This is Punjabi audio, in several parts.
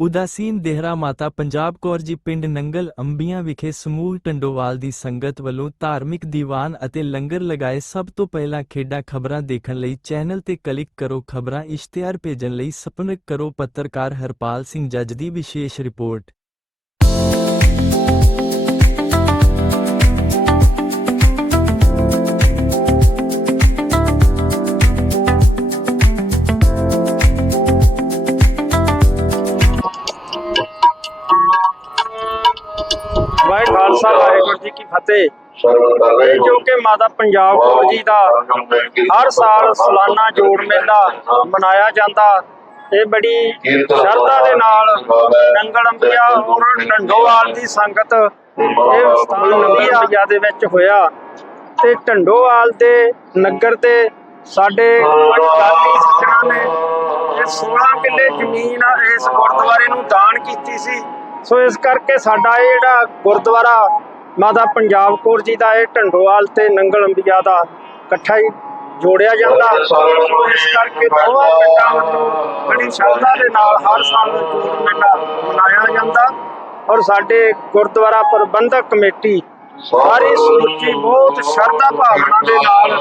ਉਦਾਸੀਨ ਦੇਹਰਾ ਮਾਤਾ ਪੰਜਾਬ ਕੌਰ ਜੀ ਪਿੰਡ ਨੰਗਲ ਅੰਬੀਆਂ ਵਿਖੇ ਸਮੂਹ ਟੰਡੋਵਾਲ ਦੀ ਸੰਗਤ ਵੱਲੋਂ ਧਾਰਮਿਕ ਦੀਵਾਨ ਅਤੇ ਲੰਗਰ ਲਗਾਏ ਸਭ ਤੋਂ ਪਹਿਲਾਂ ਖੇਡਾਂ ਖਬਰਾਂ ਦੇਖਣ ਲਈ ਚੈਨਲ ਤੇ ਕਲਿੱਕ ਕਰੋ ਖਬਰਾਂ ਇਸ਼ਤਿਹਾਰ ਭੇਜਣ ਲਈ ਸੰਪਰਕ ਕਰੋ ਪੱਤਰਕਾਰ ਹਰਪਾਲ ਸਿੰਘ ਜੱਜ ਦੀ ਵਿਸ਼ੇਸ਼ ਰਿਪੋਰਟ। ਜੀ ਕੀ ਫਤਿਹ ਇਹ ਜੋ ਕਿ ਮਾਤਾ ਪੰਜਾਬ ਕੌਰ ਜੀ ਦਾ ਹਰ ਸਾਲ ਸਾਲਾਨਾ ਜੋੜ ਮੇਲਾ ਮਨਾਇਆ ਜਾਂਦਾ। ਇਹ ਬੜੀ ਸ਼ਰਧਾ ਦੇ ਨਾਲ ਨੰਗਲ ਅੰਬੀਆ ਔਰ ਢੰਡੋਵਾਲ ਦੀ ਸੰਗਤ ਇਹ ਸਥਾਨ ਅੰਬੀਆ ਦੇ ਵਿੱਚ ਹੋਇਆ। ਤੇ ਢੰਡੋਵਾਲ ਦੇ ਨਗਰ ਤੇ ਸਾਡੇ ਅਕਾਲੀ ਸੱਜਣਾ ਨੇ ਇਹ 16 ਕਿੱਲੇ ਜ਼ਮੀਨ ਇਸ ਗੁਰਦੁਆਰੇ ਨੂੰ ਦਾਨ ਕੀਤੀ ਸੀ। ਸੋ ਇਸ ਕਰਕੇ ਸਾਡਾ ਇਹ ਜਿਹੜਾ ਗੁਰਦੁਆਰਾ ਮਾਤਾ ਪੰਜਾਬ ਕੌਰ ਜੀ ਦਾ ਇਹ ਢੰਡੋਵਾਲ ਤੇ ਨੰਗਲ ਅੰਬੀਆ ਦਾ ਇਕੱਠਾ ਹੀ ਜੋੜਿਆ ਜਾਂਦਾ। ਇਸ ਕਰਕੇ ਦੋਵਾਂ ਪਿੰਡਾਂ ਵੱਲੋਂ ਬੜੀ ਸ਼ਰਧਾ ਦੇ ਨਾਲ ਹਰ ਸਾਲ ਜੋੜ ਮੇਲਾ ਮਨਾਇਆ ਜਾਂਦਾ ਔਰ ਸਾਡੇ ਗੁਰਦੁਆਰਾ ਪ੍ਰਬੰਧਕ ਕਮੇਟੀ ਸਾਰੀ ਸਮੁੱਚੀ ਬਹੁਤ ਸ਼ਰਧਾ ਭਾਵਨਾ ਦੇ ਨਾਲ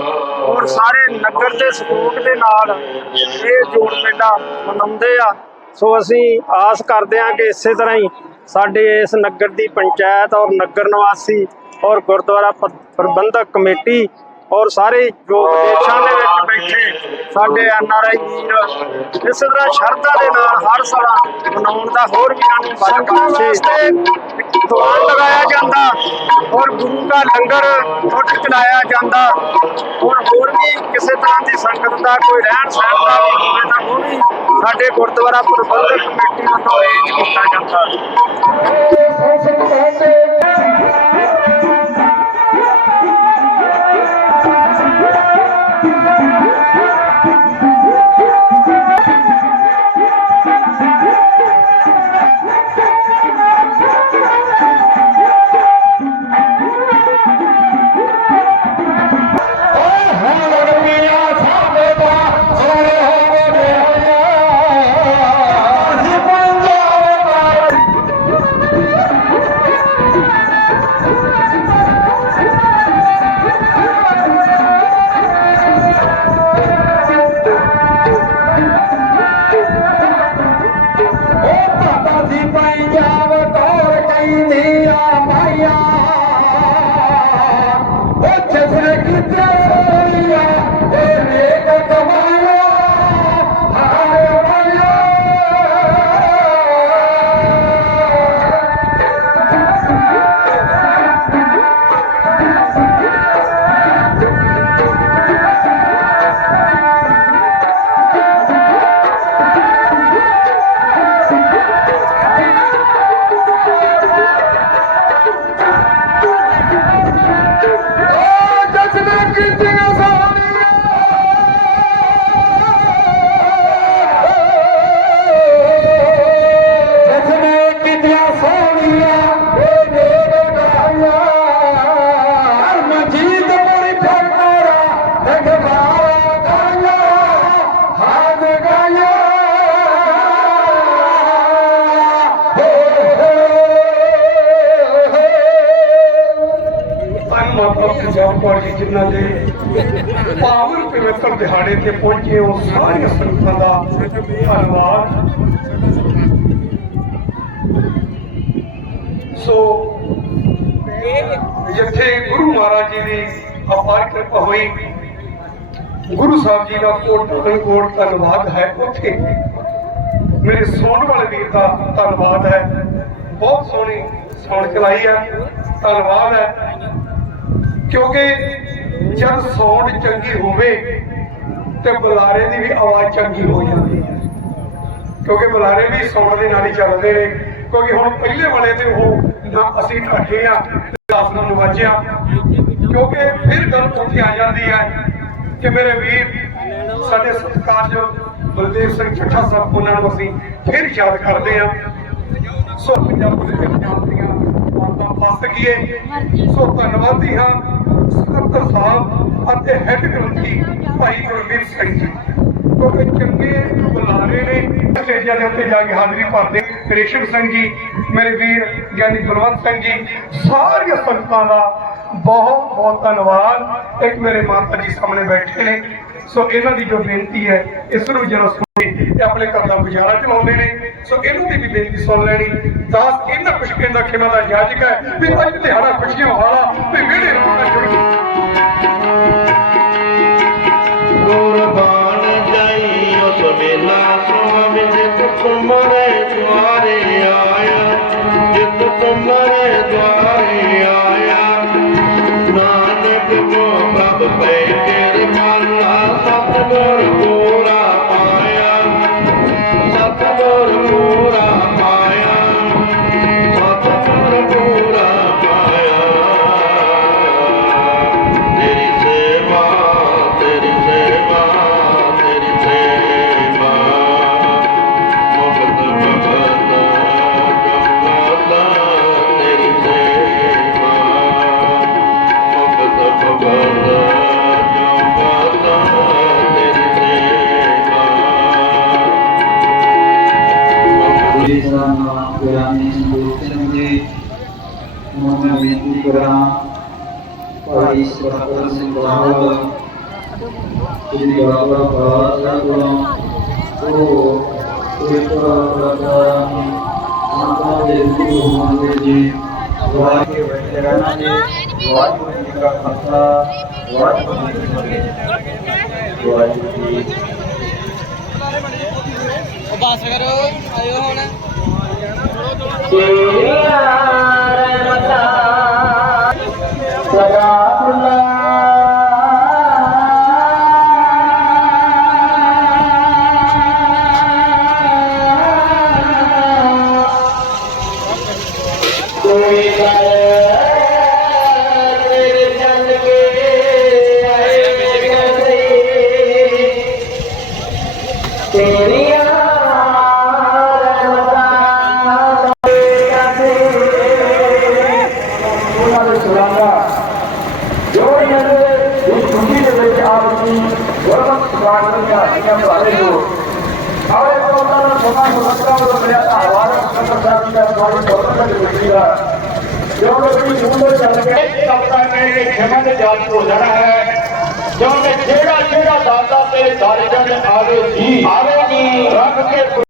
ਔਰ ਸਾਰੇ ਨਗਰ ਦੇ ਸਪੋਰਟ ਦੇ ਨਾਲ ਇਹ ਜੋੜ ਮੇਲਾ ਮਨਾਉਂਦੇ ਆ। ਸੋ ਅਸੀਂ ਆਸ ਕਰਦੇ ਹਾਂ ਕਿ ਇਸੇ ਤਰ੍ਹਾਂ ਹੀ ਸਾਡੇ ਇਸ ਨਗਰ ਦੀ ਪੰਚਾਇਤ ਔਰ ਨਗਰ ਨਿਵਾਸੀ ਔਰ ਗੁਰਦੁਆਰਾ ਪ੍ਰਬੰਧਕ ਕਮੇਟੀ ਔਰ ਸਾਰੇ ਜੋ ਵਿਦੇਸ਼ਾਂ ਦੇ ਵਿੱਚ ਬੈਠੇ ਸਾਡੇ ਐਨ ਆਰ ਆਈ ਵੀਰ ਇਸੇ ਤਰ੍ਹਾਂ ਸ਼ਰਧਾ ਦੇ ਨਾਲ ਹਰ ਸਾਲ ਮਨਾਉਣ ਦਾ ਹੋਰ ਵੀਰਾਂ ਨੂੰ ਬਲ ਵਾਸਤੇ ਦੁਆਨ ਲਗਾਇਆ ਜਾਂਦਾ ਔਰ ਗੁਰੂ ਦਾ ਲੰਗਰ ਟੁੱਟ ਚਲਾਇਆ ਜਾਂਦਾ ਔਰ ਹੋਰ ਵੀ ਕਿਸੇ ਤਰ੍ਹਾਂ ਦੀ ਸੰਗਤ ਦਾ ਕੋਈ ਰਹਿਣ ਸਹਿਣ ਦਾ ਵੀ ਹੋਵੇ ਤਾਂ ਉਹ ਵੀ ਸਾਡੇ ਗੁਰਦੁਆਰਾ ਪ੍ਰਬੰਧਕ ਕਮੇਟੀ ਵੱਲੋਂ ਅਰੇਂਜ ਕੀਤਾ ਜਾਂਦਾ ਪੰਜਾਬ ਜਿਨ੍ਹਾਂ ਦੇ ਪਾਵਨ ਪਵਿੱਤਰ ਦਿਹਾੜੇ ਤੇ ਪਹੁੰਚੇ ਉਹ ਸਾਰੀਆਂ ਸੰਗਤਾਂ ਦਾ ਧੰਨਵਾਦ। ਸੋ ਜਿੱਥੇ ਗੁਰੂ ਮਹਾਰਾਜ ਜੀ ਦੀ ਅਪਾਰ ਕਿਰਪਾ ਹੋਈ, ਗੁਰੂ ਸਾਹਿਬ ਜੀ ਦਾ ਕੋਟ ਕੋਟ ਧੰਨਵਾਦ ਹੈ, ਉੱਥੇ ਮੇਰੇ ਸੋਹਣ ਵਾਲੇ ਵੀਰ ਦਾ ਧੰਨਵਾਦ ਹੈ। ਬਹੁਤ ਸੋਹਣੀ ਸੁਣ ਚਲਾਈ ਹੈ, ਧੰਨਵਾਦ ਹੈ। ਕਿਉਂਕਿ ਜਦ ਸੌਂਡ ਚੰਗੀ ਹੋਵੇ ਤੇ ਬੁਲਾਰੇ ਦੀ ਵੀ ਆਵਾਜ਼ ਚੰਗੀ ਹੋ ਜਾਂਦੀ ਹੈ। ਕਿਉਂਕਿ ਬੁਲਾਰੇ ਵੀ ਸੌਂਡ ਦੇ ਨਾਲ ਹੀ ਚੱਲਦੇ ਨੇ। ਕਿਉਂਕਿ ਹੁਣ ਪਹਿਲੇ ਵਾਲੇ ਤੇ ਉਹ ਨਾ ਅਸੀਂ ਢੱਕੇ ਆ ਦਾਸ ਨੂੰ ਨਵਾਜਿਆ। ਕਿਉਂਕਿ ਫਿਰ ਗੱਲ ਉੱਥੇ ਆ ਜਾਂਦੀ ਹੈ ਕਿ ਮੇਰੇ ਵੀਰ, ਸਾਡੇ ਸਤਿਕਾਰਯੋਗ ਬਲਦੇਵ ਸਿੰਘ ਛੱਠਾ ਸਾਹਿਬ, ਉਹਨਾਂ ਨੂੰ ਅਸੀਂ ਫਿਰ ਯਾਦ ਕਰਦੇ ਹਾਂ। ਸੋ ਪੰਜਾਬ ਦੇ ਪੰਜਾਬ ਫਸ ਗਈਏ ਸੋ ਧੰਨਵਾਦੀ ਹਾਂ ਸਕੱਤਰ ਸਾਹਿਬ ਅਤੇ ਹੈੱਡ ਗ੍ਰੰਥੀ ਭਾਈ ਗੁਰਮੀਤ ਸਿੰਘ ਜੀ। ਕਿਉਂਕਿ ਚੰਗੇ ਬੁਲਾਰੇ ਨੇ ਸਟੇਜਾਂ ਦੇ ਉੱਤੇ ਜਾ ਕੇ ਹਾਜ਼ਰੀ ਭਰਦੇ ਰੇਸ਼ਮ ਸਿੰਘ ਜੀ, ਮੇਰੇ ਵੀਰ ਗਿਆਨੀ ਬਲਵੰਤ ਸਿੰਘ ਜੀ, ਸਾਰੀਆਂ ਸੰਗਤਾਂ ਦਾ ਬਹੁਤ ਬਹੁਤ ਧੰਨਵਾਦ। ਇੱਕ ਮੇਰੇ ਮਾਤਾ ਜੀ ਸਾਹਮਣੇ ਬੈਠੇ ਨੇ। ਸੋ ਇਹਨਾਂ ਦੀ ਜੋ ਬੇਨਤੀ ਹੈ, ਇਸ ਨੂੰ ਜਦੋਂ ਆਪਣੇ ਘਰ ਦਾ ਗੁਜ਼ਾਰਾ ਚਲਾਉਂਦੇ ਨੇ। ਸੋ ਇਹਨਾਂ ਦੀ ਵੀ ਬੇਨਤੀ ਸੁਣ ਲੈਣੀ। ਦਾਸ ਇਹਨਾਂ ਖੁਸ਼ਕੀਆਂ ਦਾ ਖਿਮਾ ਦਾ ਜਾਜਕ ਹੈ ਵੀ ਅੱਜ ਦਿਹਾੜਾ ਖੁਸ਼ੀਆਂ ਵਾਲਾ, ਵੀ ਵਿਹੜੇ ਰੋਣਾ ਜੁੜ ਕੁਰਬਾਨ ਜਾਈ, ਉਸ ਵੇਲਾ ਸੁਆਮੀ ਜਿਤ ਤੁਮਰੇ ਦੁਆਰੇ ਆਇਆ। ਜਿਤ ਤੁਮਰੇ ਦੁਆਰੇ ਹੁਣ ਮੈਂ ਬੇਨਤੀ ਕਰਾਂ ਭਾਈ ਸਰਪੰਚ ਸਿੰਘ ਬਾਹਲ ਜੀ ਬਾਬਾ ਬਾਦਸ਼ਾਹ ਕੋਲੋਂ ਉਹ ਕੋਈ ਪ੍ਰੋਗਰਾਮ ਸੰਤਾਂ ਦੇ ਰੂਪ ਹੋਣਗੇ ਜੀ ਕੇ ਬੈਠੇ ਰਹਿਣਾ ਜੀ ਵਾਹਿਗੁਰੂ ਜੀ ਕਾ ਖਾਲਸਾ ਵਾਹਿਗੁਰੂ ਜੀ ਕੀ ਫਤਿਹ। ਵਾਹਿਗੁਰੂ ਜੀ ਉਹਨਾਂ ਸਵਾਗਤ ਬਹੁਤ ਬਹੁਤ ਮਿਲਦਾ ਜੋ ਲੋਕੀ ਮੁੰਡੇ ਚੱਲ ਕੇ ਕਪਤਾ ਕਹਿ ਕੇ ਖਿਮਾ ਦੇ ਜਾਤ ਹੋ ਜਾਣਾ ਹੈ ਕਿਉਂਕਿ ਜਿਹੜਾ ਜਿਹੜਾ ਦਾਤਾ ਤੇਰੇ ਦਾਰੇ